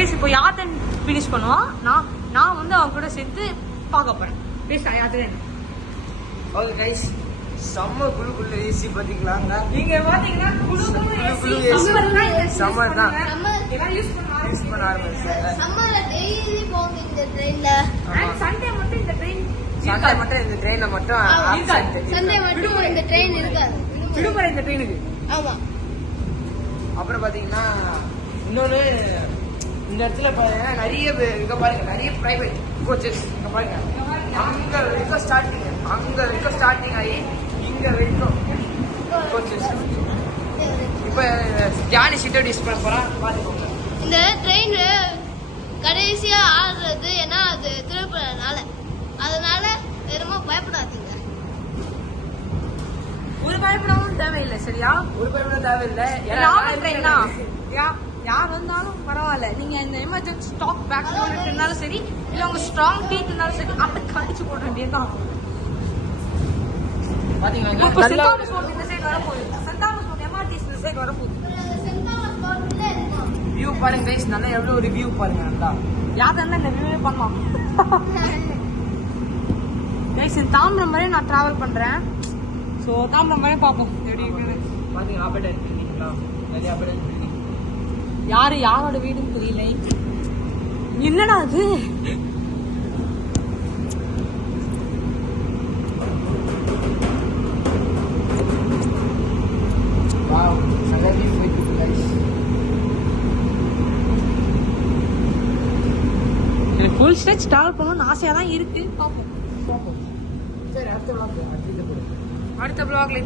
Guys இப்போ யாத்தன் finish பண்ணுவான். நான் வந்து அவங்க கூட சேர்த்து பார்க்க போறேன். பேச யாத்தன். ஓகே கைஸ், செம்ம குளு ஏசி பாத்தீங்களாங்க. நீங்க பாத்தீங்கன்னா குளு ஏசி சம்மர் தான் எல்லாம் யூஸ் பண்ண ஆரம்பிச்சாங்க. சம்மர்ல டெய்லி போங்க இந்த ட்ரெயின்ல. சண்டே மட்டும் இந்த ட்ரெயின் சண்டே மட்டும் இந்த ட்ரெயின்ல மட்டும் சண்டே மட்டும் இந்த ட்ரெயின் இருக்காது. விடுமுறை இந்த ட்ரெயினுக்கு. ஆமா. அப்புறம் பாத்தீங்கன்னா இன்னொன்னு இந்த இடத்துல பாருங்க நிறைய இங்க பாருங்க நிறைய பிரைவேட் கோச்சஸ் இங்க பாருங்க. அங்க வரைக்கும் ஸ்டார்டிங் ஆகி இங்க வரைக்கும் கோச்சஸ். இப்ப ஜானி சீட்டை டிஸ் பண்ண போறான் பாத்துக்கோங்க. இந்த ட்ரெயின் கடைசியா ஆடுறது ஏன்னா அது திருப்பறனால, அதனால வெறுமா பயப்படாதீங்க. ஒரு பயப்படவும் தேவையில்லை. சரியா? ஒரு பேரும் தேவையில்லை. யார் வந்தாலும் பரவாயில்ல. நீங்க இந்த எமர்ஜென்சி ஸ்டாக் பேக் இருந்தாலும் சரி, இல்ல உங்க ஸ்ட்ராங் டீத் இருந்தாலும் சரி, அதை கழிச்சு போட வேண்டியதுதான். பாத்தீங்களா இப்போ சென்ட் தாமஸ் ரோட் இந்த சைடு வரப்போகுது. சென்ட் தாமஸ் ரோட் எம்ஆர்டிஎஸ் இந்த சைடு வரப்போகுது. வியூ பாருங்க கைஸ், நல்லா எவ்வளவு ஒரு வியூ பாருங்க. நல்லா யாரும் இந்த வியூவே பண்ணலாம். கைஸ் இந்த தாம்பரம் வரை நான் டிராவல் பண்றேன். ஸோ தாம்பரம் வரை பார்ப்போம் எப்படி இருக்குது. பாத்தீங்க அபடேட் இருக்கீங்களா? நிறைய அபடேட் இருக்கு. யாரோட வீடுன்னு தெரியல. என்னடா அது? வாவ், நல்லா வியூ போயிட்டு கைஸ். எனக்கு ஃபுல் ஸ்ட்ரெச் டிராவல் பண்ணணும்னு ஆசையா தான் இருக்கு. பார்ப்போம். சரி, அடுத்த vlog அடுத்த vlogல